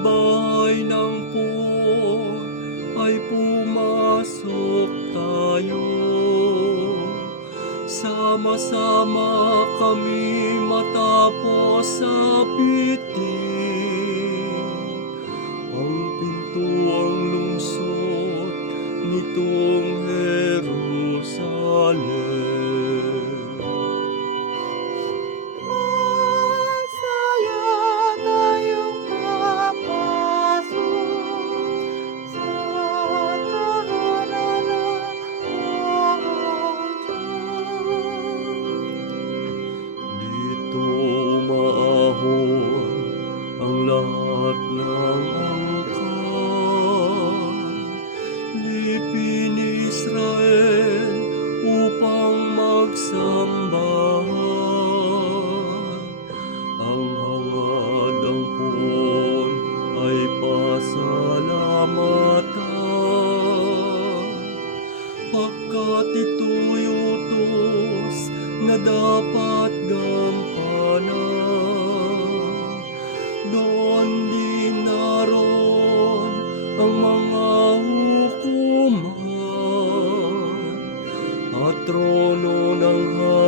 bahay ng poor ay pumasok tayo. Sama-sama kami matapos sa piti. Ang pintuang lungsod nito Pagkat ito'y na dapat gampanan. Doon din naroon ang mga hukuman At trono ng haring